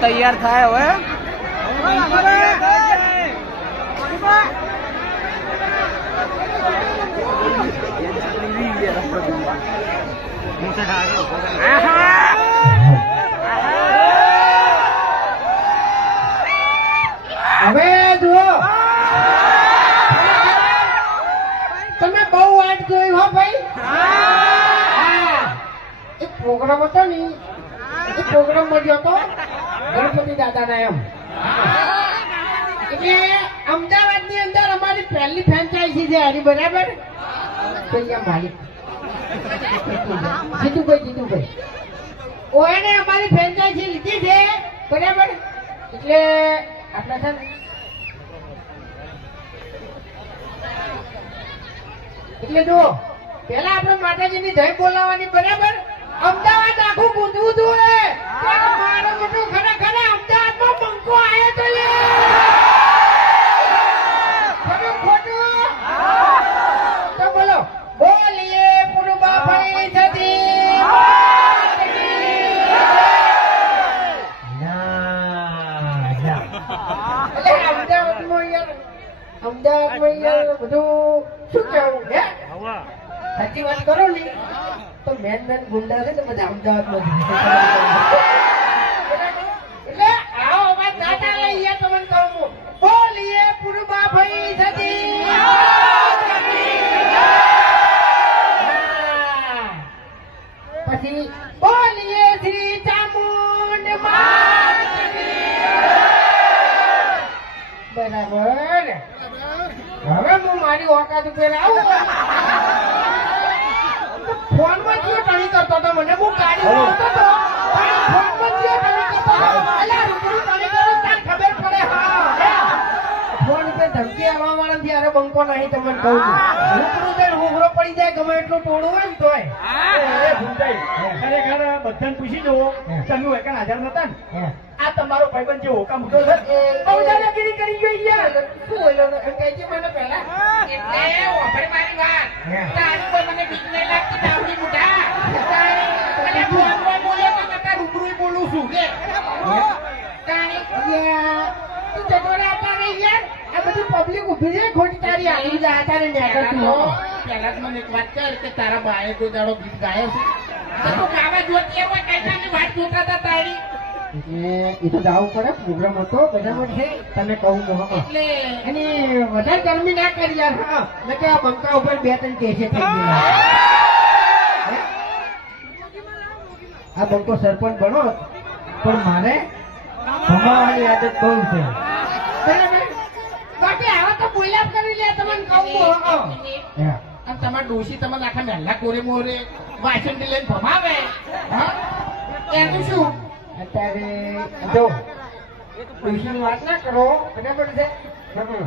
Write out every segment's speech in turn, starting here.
તૈયાર થાય હવે. હવે જુઓ. તમે બહુ વાટ જોઈ હો ભાઈ. એક પ્રોગ્રામ હતો ને, એ પ્રોગ્રામ મળ્યો હતો. ગણપતિ દાદાના એમ. એટલે અમદાવાદની અંદર અમારી પહેલી ફ્રેન્ચાઇઝી છે એની, બરાબર? જીતુભાઈ જીતુભાઈ. ઓએને અમારી ફ્રેન્ચાઇઝી લીધી છે, બરાબર? એટલે આપણે છે એટલે જો પેલા આપણે માતાજીની જય બોલાવવાની, બરાબર? અમદાવાદ આખું ગુંજવું જોઈએ મારો મોટો ખરેખર અમદાવાદમાં બંકો આવ્યો તો લે ખરું ખોટું? તો બોલો. બોલીએ પુરુબા ફરી સદી ના ના એટલે અમદાવાદમાં યાર અમદાવાદમાં યાર બધું શું કહેવું હે? સાચી વાત કરો ને તો મેન મેન ગુંડા છે ને બધા અમદાવાદમાં મારી ઓકાત ઉપર આવો. ફોનમાં જે ટણી કરતો હતો મને હું ગાડી આવતો હતો. ફોનમાં જે ટણી કરતો હતો રૂબરૂ ટણી કરો તાર ખબર પડે હા. ફોન ઉપર ધમકી આવવા વાળા થી અરે બંકો નહીં તમને કહું છું. રૂબરૂ તે હુગરો પડી જાય ગમે એટલું ટોળું હોય ને તોય. એ ભૂમતાઈ, ખરેખર બધાને પૂછી જુઓ તમે હોય હાજર નતા ને? તમારો ભાઈબંધ જે હોકા મૂક્યો છે? બહુ દાદાગીરી કરી ગયો યાર શું બોલ્યો તો? એમ કહેજે મને પહેલા. એટલે ઓફર મારી વાત. તારી કોઈ મને બીક નહીં લાગતી તાવડી મુઢા તારી ફોન પર બોલ્યો તો મેં તાર રૂબરૂ બોલું છું કે તારી તું જટોરા હતા ને યાર. આ બધી પબ્લિક ઊભી છે ખોટી તારી આવી જાય તારે ને પહેલા જ મને એક વાત કર કે તારા બાએ કોઈ દાડો ગીત ગાયો છે? તો તું ગાવા જોતી હોય કઈ વાત જોતા હતા તારી એટલે એ તો જાવું પડે પ્રોગ્રામ હતો બરાબર છે? તને કહું હું એટલે અને વધારે ગરમી ના કરી યાર હા. આ બંકા ઉપર બે ત્રણ કેસે છે? આ બંકો સરપંચ બનો પણ મારે ભમાવાની આદત બહુ છે. બરાબર? બાકી આવા તો બોલ્યા કરી લે તમને કહું હું હે. આમ તમારા ડોશી તમારે આખા મહેલા કોરે મોરે વાસણ લઈને ભમાવે. હા? એનું શું? અત્યારે જો ટ્યુશન વાત ના કરો બરાબર છે?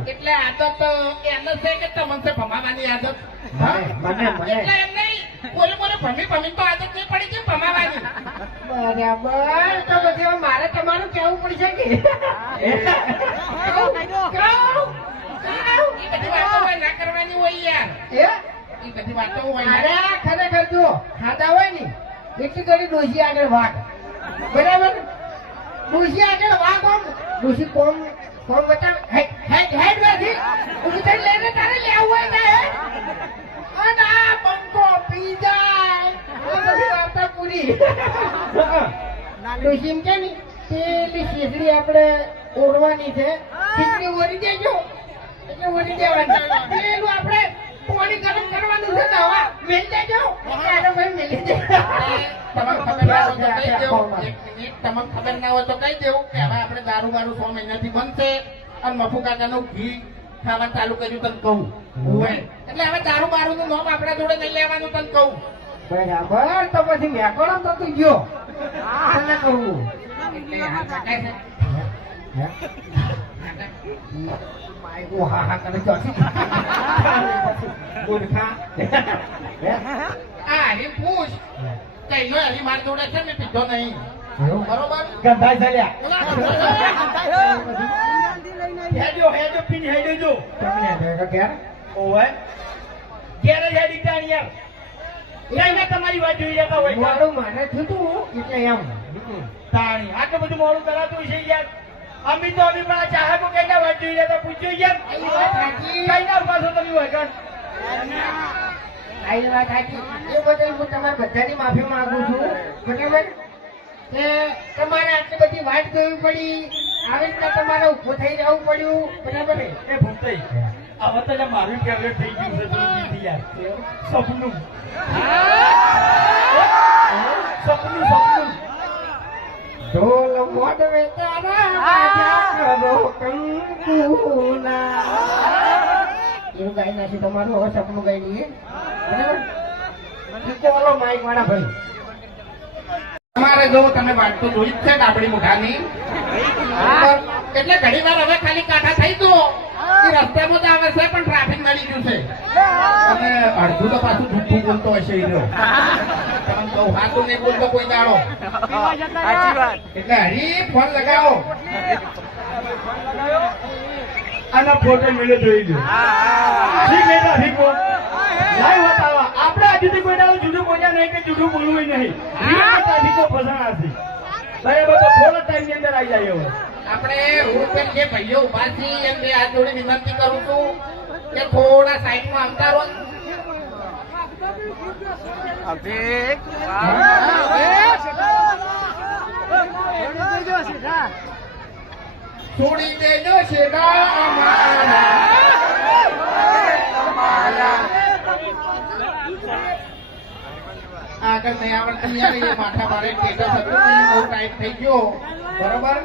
એટલે આદત એમ જ છે કે તમને ભમાવાની આદત. હા? મને મને. એટલે એમ નહીં બોલે બોલે ભમી ભમી તો આદત નહીં પડી છે ભમાવાની? બરાબર તો પછી મારે તમારું કેવું પડશે કે? વાતો હોય ના કરવાની હોય યાર. એ? બધી વાતો હોય ખરેખર જો ખાતા હોય ને એટલી ઘડી ડોસી આગળ વાગ બરાબર? ડોસી આગળ વા કોમ. ડોસી કોમ કોમ બતા હેડ હેડ વાગી ઊભી થઈને લઈને તારે લેવું હોય હેડ. અને આ બંકો પી જાય. બધી વાર્તા પૂરી. ડોસી એમ કે ને પેલી શીશડી આપણે ઓરવાની છે. શીશડી ઓરી દેજો. એટલે ઓરી દેવાની. પેલું આપણે પાણી ગરમ કરવાનું છે ને હવા મેલ દેજો. એટલે આનો મેલી દે. તમને ખબર ના હોય તો કહી દેવું. તમને ખબર ના હોય તો કહી દેવું કે હવે આપણે દારૂ બારૂ સો મહિનાથી બનશે અને મફુ કાકાનું ઘી ખાવાનું ચાલુ કર્યું તને કહું. એટલે હવે દારૂ બારૂ નું નામ આપણા જોડે નહીં લેવાનું તને કહું. બરાબર તો પછી મેકોડો તો તું ગયો. કહું. આ કાકા છે. હે? માયકો હા હા કરે ચોથી મૂર્ખા હે? આ હરી પૂછ. કઈ નો માર જોડે છે ને પીધો નહીં. બરોબર? ગંધાઈ ચાલ્યા. ઓલા હેડ્યો હેડ્યો પીને હેડ્યો તમને ભેગો ક્યારે? ઓવે. હેડી તાણ યાર. એને તમારી વાત જોઈ જતા હોય. મારે થયું તું એટલે એમ તાણી આટલું બધું મોડું કરાતું છે યાર. અમે તો અમે પણ આ ચાહકો કેટલા વાત જોઈ જતા પૂછ્યું યાર. કઈ ના પાછો તમે વગર? આ વાત સાચી. એ બદલ હું તમારા બધાની માફી માંગુ છું. બરાબર? કે તમારે આટલી બધી વાત જોવી પડી. આવી રીતના તમારે ઊભું થઈ જવું પડ્યું. બરાબર? એ ભૂમતાઈ હવે તો મારું ફેવરેટ થઈ ગયું છે યાર. સપનું. સપનું સપનું. ઢોલ મોડવે તારા બાજા કરો કંકુના. એવું ગાઈ નાખ્યું તમારું હવે સપનું ગાઈ દઈએ બરાબર? ઠીક વાળા ભાઈ. તમારે જો તમે વાત જોઈ જ છે આપણી મુઠાની એટલે ઘણી વાર હવે ખાલી કાંઠા થઈ તો રસ્તામાં તો આવે છે પણ ટ્રાફિક મળી ગયું છે. અને અડધું તો પાછું જુઠ્ઠું બોલતો હશે એ નહીં બોલતો કોઈ દાડો. એટલે હરી ફોન લગાવો આના ફોટો મેળો જોઈ લો ઠીક લાઈવ બતાવવા. આપણે હજુ સુધી કોઈ દાડો જુદું બોલ્યા નહીં કે જુદું બોલવું નહીં. રીત ટ્રાફિકો ફસાણા છે બરાબર તો થોડા ટાઈમની અંદર આવી જાય હવે આપણે હું પણ જે ભાઈઓ ઊભા છે એમને આ જોડે વિનંતી કરું છું કે થોડા સાઈડમાં આવતા રહો છોડી દેજો શેડા અમારા. આગળ નહીં આવડે માથા મારે બહુ ટાઈટ થઈ ગયો. બરોબર?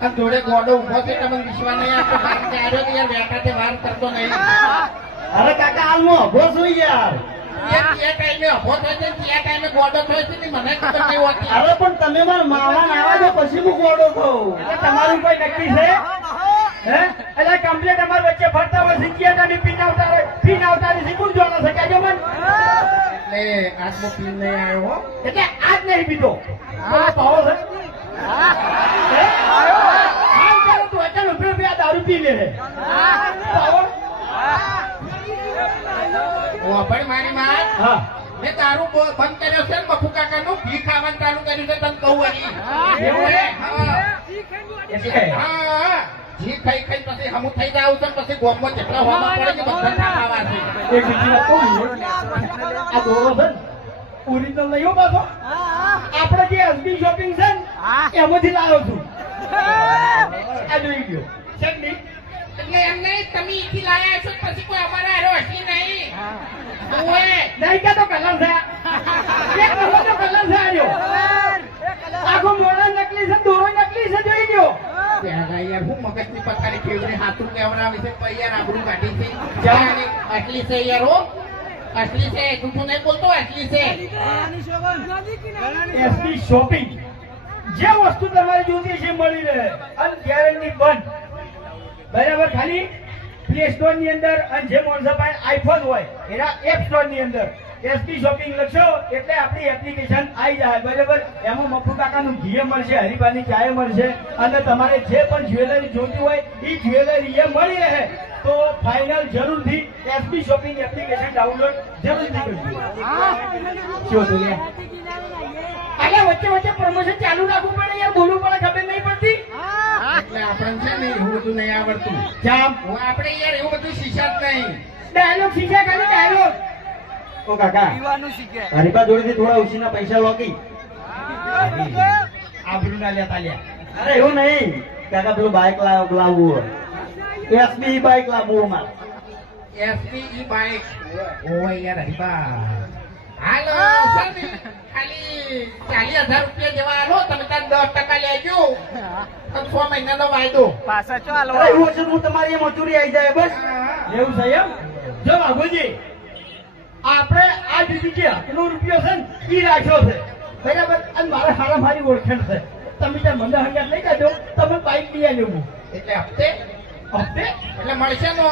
અને જોડે ગોડો ઊભો છે તમે વિશ્વા નહીં આપતો બહાર ચાર્યો કે યાર બેઠા તે વાર કરતો નહીં. અરે કાકા હાલમાં અભો છું યાર. ગોડો અરે પણ તમે મારા માવા દો પછી હું ગોળો થઉં? તમારું કોઈ નક્કી છે? હે? એટલે કમ્પ્લેટ અમારી વચ્ચે ફરતા હોય શીખ્યા તા પીન આવતા પીન આવતા હોય જોવાના છે મન. એટલે આજનો ફિલ્મ નહીં આવ્યો હો. એટલે આજ નહીં બીજો. બોલો ભાવો છે. આ દારૂ પી લે મારી માં હા. મેં તારું બંધ કર્યો છે ને બપુ કાકાનું? ઘી ખાવાનું ચાલુ કર્યું છે તને કહું હજી. એવું હે? હા. ઘી ખાઈ ખાઈ પછી હમુ થઈ જાવ છે પછી ગોમમાં જેટલા હોવા પડે કે બધા ખાવા છે. એક બીજી વાત કહું આ દોરો છે ઓરિજિનલ લઈ હો પાછો. આપણે જે એસબી શોપિંગ છે ને એમાંથી લાવ્યો છું. આ જોઈ ગયો છે એટલે એમ નહીં તમે ઈથી લાયા છો પછી કોઈ અમારા હારે હસી નહીં. ઓએ. નહીં કે તો કલર છે. કહો તો કલર છે આખો મોડા નકલી છે દોરો નકલી છે જોઈ ગયો મગજની પથારી ફેરવીને હાથું કેવડાવે યાર આબરૂ કાઢી છે. યાર, હો આટલી છે બોલતો આટલી છે શોપિંગ. જે વસ્તુ તમારે જોતી છે મળી રહે. અને ગેરંટી બંધ બરાબર? ખાલી પ્લે સ્ટોરની અંદર અને જે પાસે આઈફોન હોય એના એપ સ્ટોરની અંદર. એસબી શોપિંગ લખશો એટલે આપણી એપ્લિકેશન આવી જાય બરાબર? એમાં મફુ કાકાનું ઘીએ મળશે હરિભાની ચાય મળશે અને તમારે જે પણ જ્વેલરી જોતી હોય એ જ્વેલરી એ મળી રહે. તો ફાઇનલ જરૂરથી એસપી શોપિંગ એપ્લિકેશન ડાઉનલોડ જરૂરથી કરજો? અલ્યા વચ્ચે વચ્ચે પ્રમોશન ચાલુ રાખવું પડે યાર બોલવું પડે ખબર નહીં પડતી. એટલે આપણને છે ને એવું બધું નહીં આવડતું. જામ. આપણે યાર એવું બધું શીખ્યા જ નહીં. ડાયલોગ શીખ્યા ખાલી ડાયલોગ. ઓ કાકા. હરીબા જોડેથી થોડા ઉછીના પૈસા લોકી. આબરૂ ના લેતા લ્યા. અરે એવું નહીં. કાકા પેલું બાઇક લાવ લાવવું એસપી બાઇક લાવવું અમારે એસપી બાઇક બાઈક ઓય યાર હરીબા હાલો ખાલી ચાલીસ હજાર રૂપિયા જેવા હાલો તમે તાર દસ ટકા લેજો છ મહિનાનો વાયદો. અરે એવું છે હું તમારી મજૂરી આવી જાય બસ. એવું છે એમ? જો બાબુજી આપણે આ દીદી જે હકનો રૂપિયો છે ને એ રાખ્યો છે. બરાબર? અને મારે સારા મારી ઓળખાણ છે. તમે ત્યાં મને હંગાત લઈ જાજો તમે બાઈક લઈ આવ્યો હું. એટલે હપ્તે? હપ્તે? એટલે મળશે નો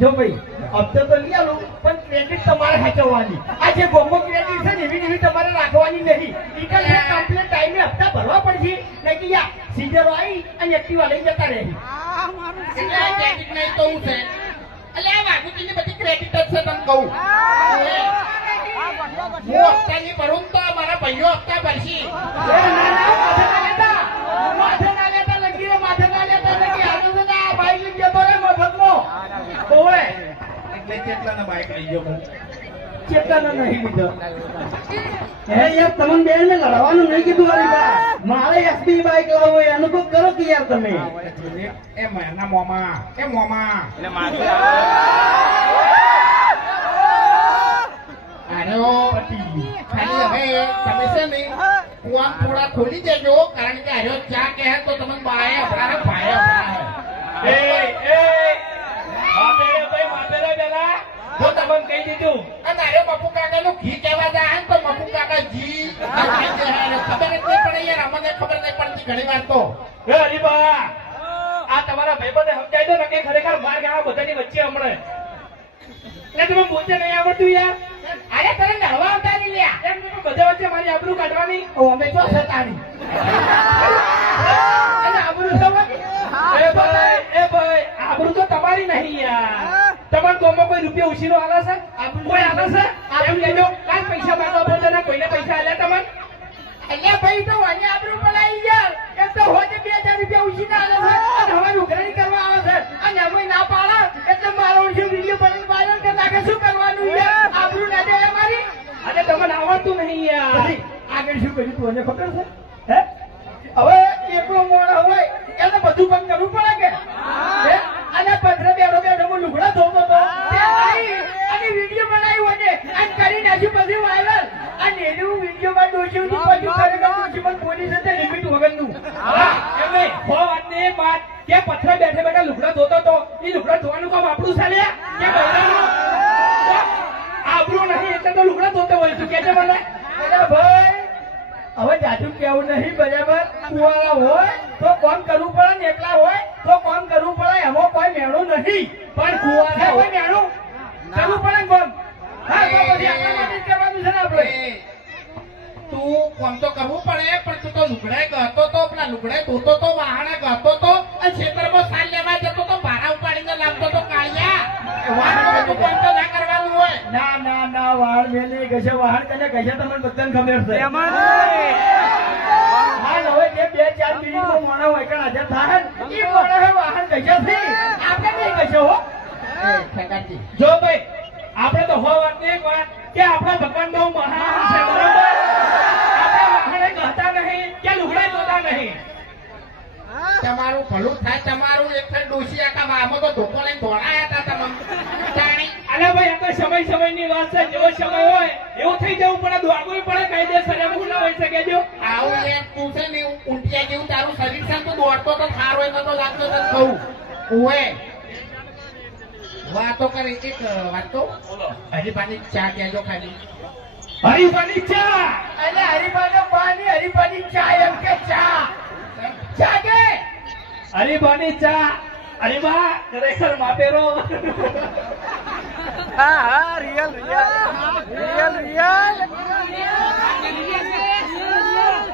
જો ભાઈ હપ્તે તો લઈ આવું પણ ક્રેડિટ તમારે સાચવવાની આ જે ગોમો ક્રેડિટ છે ને એવી એવી તમારે રાખવાની નહીં. રિટર્ન છે કમ્પ્લેટ ટાઈમે હપ્તા ભરવા પડશે. નહીં કે યા સીઝરો આવી અને એક્ટિવા લઈ જતા રહે. એટલે credit નહીં તો હું છે? એટલે આ વાઘુજીની બધી ક્રેડિટ જ છે તને કહું. હું હપ્તાની ભરું તો મારા ભાઈઓ હપ્તા ભરશી. ના, ના, ના ના ને કેટલાના બાઈક લઈ ગયો હું નહીં લીધો. હે યાર તમને બેન ને લડવાનું નહીં કીધું મારી બા. મારે એસબી બાઈક લાવો એ અનુભવ કરો કે યાર તમે. એ મેના મોમાં. એ મોમાં. આનો ખાલી હવે તમે છે ને કુવામ થોડા ખોલી દેજો કારણ કે આર્યો ચા કહે તો તમે બાએ ભાઈ અભરાવે. એ એ. માપેરે ભાઈ માપેરે પેલા. તો તમને કહી દીધું. અને અરે બાપુ કાકા નું ઘી કહેવા જાય તો બાપુ કાકા આ. આને ખબર જ નહીં પડે યાર અમને ખબર નહીં પડતી ઘણી વાર તો. હે હરીબા આ તમારા ભાઈબંધને સમજાય દો ને કે ખરેખર માર ગાવા બધાની વચ્ચે હમણે? એટલે તમે બોલતે નહીં આવડતું યાર? અરે તને નડવા આવતા નહીં લ્યા. એમ તમે બધા વચ્ચે મારી આબરૂ કાઢવાની? ઓ અમે જો સતાડી અને આબરૂ તો એ ભાઈ એ ભાઈ આબરૂ તો તમારી નહીં યાર. તમારા ગામમાં કોઈ રૂપિયા ઉછીનો આલે છે? કોઈ આલે છે? એમ કહેજો કાલ પૈસા માંગવા બોલતો ને કોઈને પૈસા આલે તમને એટલે ભાઈ તો અને આપણું પણ આવી ગયા. એમ તો હોજે બે હજાર રૂપિયા ઉછીના આલે છે. અને હવે ઉઘરાણી કરવા આવે છે. અને અમે ના પાડે. એટલે મારો ઉછી વીડિયો બની વાયરલ કે તાકે શું કરવાનું છે? આપણું ના દે મારી. અને તમને આવડતું નહીં યાર. આગળ શું કર્યું તું? અને ખબર છે? હે? હવે એકલો મોણો હોય એને બધું પણ કરવું પડે કે? અને પધરે બેઠો બેઠો હું લુગડા ધોતો તો તે આવી અને વીડિયો બનાવ્યો હોય અને કરી નાખ્યું પછી વાયરલ અને એનું વિડીયોમાં ડોશી ઉઠી પછી ખરેખર ડોશી પણ પોલીસ હતી લિમિટ વગરનું? હા હો વાતની એક વાત કે પથરે બેઠે બેઠા લુગડા ધોતો તો એ લુગડા ધોવાનું કામ આપણું ચાલ્યા કે બૈરાનું? આબરૂ નહીં એટલે તો લુગડા ધોતો હોય તું કેજે મને? ભાઈ હવે જાજુ કેવું નહીં બરાબર? કુવાળા હોય તો કોમ કરવું પડે ને એકલા હોય તો કોમ કરવું પડે? એમાં કોઈ મેળું નહીં. પણ કુવાળા હોય મેળું. કરવું પડે કોમ હા તો પછી આપણા માટે કરવાનું છે ને આપણે. તું કોમ તો કરવું પડે પણ તું તો લુગડાય ગતો તો પેલા લુગડાય ધોતો તો વાહણા ગતો તો અને ખેતરમાં સાલ લેવા જતો તો ભારા ઉપાડીને લાવતો તો કાળિયા. વાહણ બધું કોમ તો ના કરવાનું હોય. ના ના ના વાળ મેલી ગશે વાહન કને ગશે તમને બધાને ખબર છે. હાલ હવે જે બે ચાર મિનિટમાં મોણા હોય કે હાજર થાય મોણા છે આપણે નહીં હો. જો ભાઈ આપણે તો હો વાત એક વાત કે આપણા ભગવાન બહુ મહાન છે બરોબર આપણે વાહણે ગહતા નહીં કે લુગડા ધોતા નહીં તમારું ભલું થાય તમારું એક ડોસી આખા વાહમાં તો ધોકો લઈને દોડાયા હતા તમે. જાણી. ભાઈ આ તો સમય સમયની વાત છે. જેવો સમય હોય એવું થઈ જવું પડે દોડવું પડે કાયદેસર એવું ના હોય શકે જો? આવું યાર તું છે ને ઊંટિયા જેવું તારું શરીર છે ને દોડતો તો થાર હોય તો તો લાગતો તો કહું ઓએ વાતો કરી એક વાત. તો હરીફાની ચા કહેજો ખાલી હરીફાની ચા? અને હરીફાનો પાણી હરીફાની ચા એમ કે ચા. ચા કે? હરીફાની ચા હરીફા ખરેખર માપેરો હા હા real real real real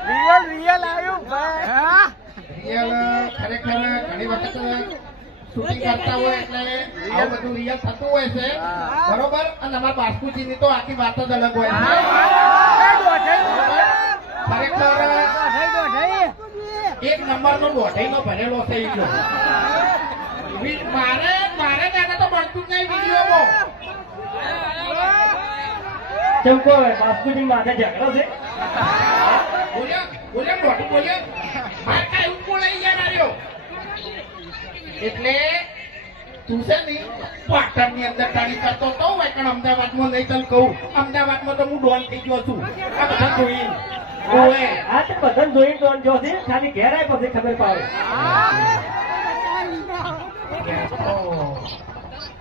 real real આવ્યું ભાઈ હા રિયલ ખરેખર ઘણી વખત શૂટિંગ કરતા હોય એટલે આવું બધું રિયલ થતું હોય છે બરોબર અને અમારા બાસ્કુજીની તો આખી વાત જ અલગ હોય છે ખરેખર એક નંબરનો નો ભરેલો છે ઈ મારે મારે ત્યાંના તો જ નહીં વિડીયોમાં. કેમ કો બાસ્કુજી માથે ઝઘડો છે? બોલ્યો બોલ્યો મોટું બોલ્યો. મારે કઈ યાર આર્યો એટલે તું છે ને પાટણની અંદર તાળી કરતો તો પણ અમદાવાદમાં નહીં તને કહું. અમદાવાદમાં તો હું ડોન થઈ ગયો છું. આ બધા જોઈ ઓએ આ તો બધાને જોઈને જોન જો છે ખાલી ઘેર આય પછી ખબર પાડે.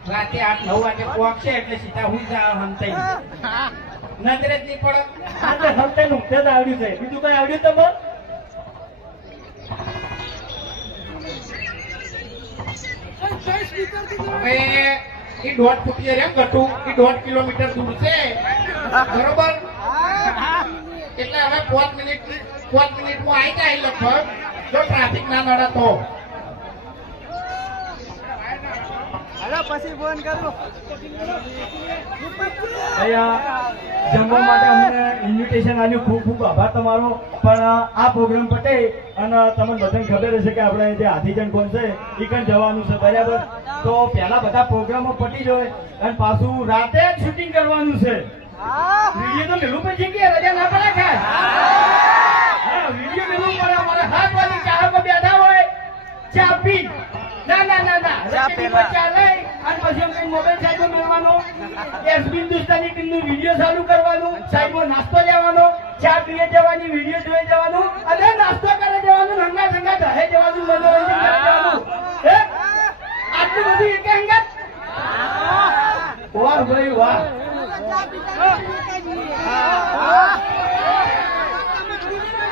રાતે આઠ નવ વાગે પહોંચશે એટલે સીધા હું જા હંતાઈ નજરે જ નહીં પડે આ તો હમતે નુકતે જ આવડ્યું છે. બીજું કઈ આવડ્યું તમને હવે એ દોઢ ફૂટીએ રેમ ઘટું. એ દોઢ કિલોમીટર દૂર છે. બરોબર? પાંચ મિનિટ પાંચ મિનિટમાં આવી જાય લગભગ જો ટ્રાફિક ના નડે તો હાલો પછી ફોન કરું અહીંયા જમવા માટે અમને ઇન્વિટેશન આપ્યું ખૂબ ખૂબ આભાર તમારો પણ આ પ્રોગ્રામ પતે અને તમને બધાને ખબર હશે કે આપણે જે હાથીજન કોણ છે એ કણ જવાનું છે બરાબર તો પહેલા બધા પ્રોગ્રામો પટી જાય અને પાછું રાતે જ શૂટિંગ કરવાનું છે વીડિયો તો કે રજા ના પડે ખાસ. હા વીડિયો મેલું પડે અમારે હાથ વાળી ચાહકો બેઠા હોય. ચા પી. ના ના ના ના. ચા. પર ચા લઈ અને પછી અમને મોબાઈલ સાઈડમાં મેળવાનો. એસબી હિન્દુસ્તાની ટીમનું વીડિયો ચાલુ કરવાનું. સાઈડમાં નાસ્તો લેવાનો. ચા પીએ જવાની વીડિયો જોઈ જવાનું. અને નાસ્તો કરે જવાનું રંગા રંગા ઘરે જવાનું મનોરંજન કરી હે? આટલું બધું એક અંગત? વાહ ભાઈ વાહ.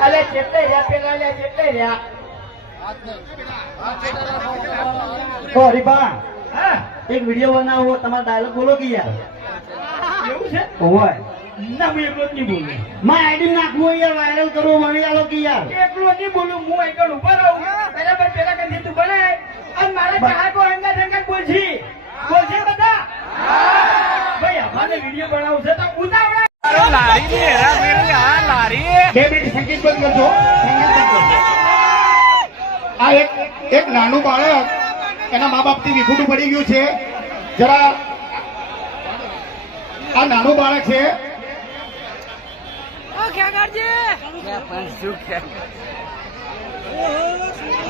અલે જેટલે રહ્યા પેલા રહ્યા. હરીબા એક વીડિયો બનાવો તમારો ડાયલોગ બોલો કે યાર? એવું છે? હોય. ના હું એકલો જ નહીં બોલું. મારે આઈડી નાખવું યાર વાયરલ કરવો મળી આલો કે યાર? એકલો નહીં બોલું હું એકલ ઊભા રહું. બરાબર પેલા કંઈ તું બનાય અને મારા ચાહકો હંગાત હંગાત બોલજી બોલજી બધા? અમારે વીડિયો બનાવવું છે તો ઉતાવળે. અરે લારી ને હેરા મેરી આ લારી. બે મિનિટ સંગીત બંધ કરજો. સંગીત બંધ કરજો. આ એક એક નાનું બાળક એના મા બાપથી વિખૂટું પડી ગયું છે. જરા આ નાનું બાળક છે.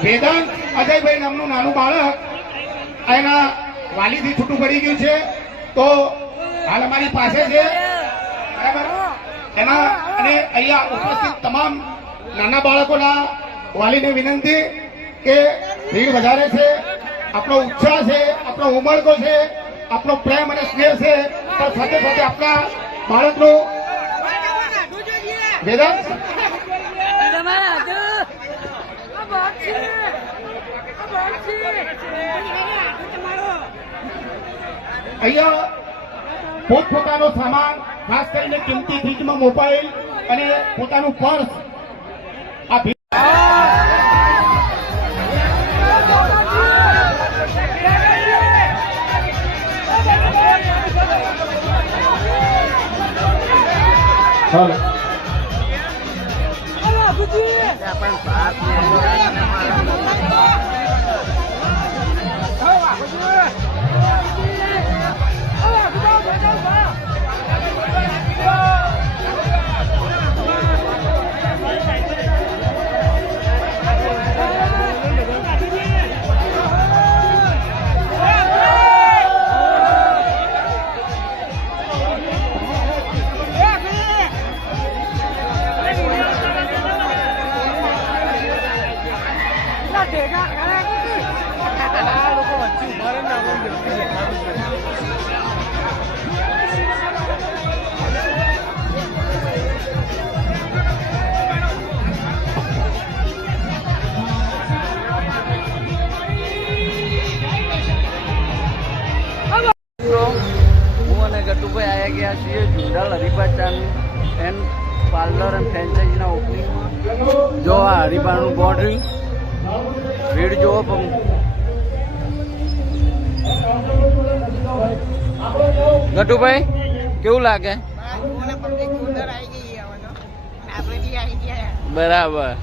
વેદાંત અજયભાઈ નામનું નાનું બાળક આ એના વાલીથી છૂટું પડી ગયું છે. તો હાલ અમારી પાસે છે. બરાબર? એના અને અહીંયા ઉપસ્થિત તમામ નાના બાળકોના વાલીને વિનંતી કે ભીડ વધારે છે, આપણો ઉત્સાહ છે, આપણો ઉમળકો છે, આપણો પ્રેમ અને સ્નેહ છે, પણ સાથે સાથે આપણા બાળકનું વેદાંત. અહીંયા પોતપોતાનો સામાન ખાસ કરીને કિંમતી ચીજમાં મોબાઈલ અને પોતાનું પર્સ આ ભીડ આવ્યા ગયા છીએ Jundal Haribha Chand and parlour and ફ્રેન્ચાઇઝીના ઓપનિંગમાં જો આ હરિભાનું બોર્ડરિંગ ભીડ જુઓ પણ. ગટુભાઈ કેવું લાગે? બરાબર.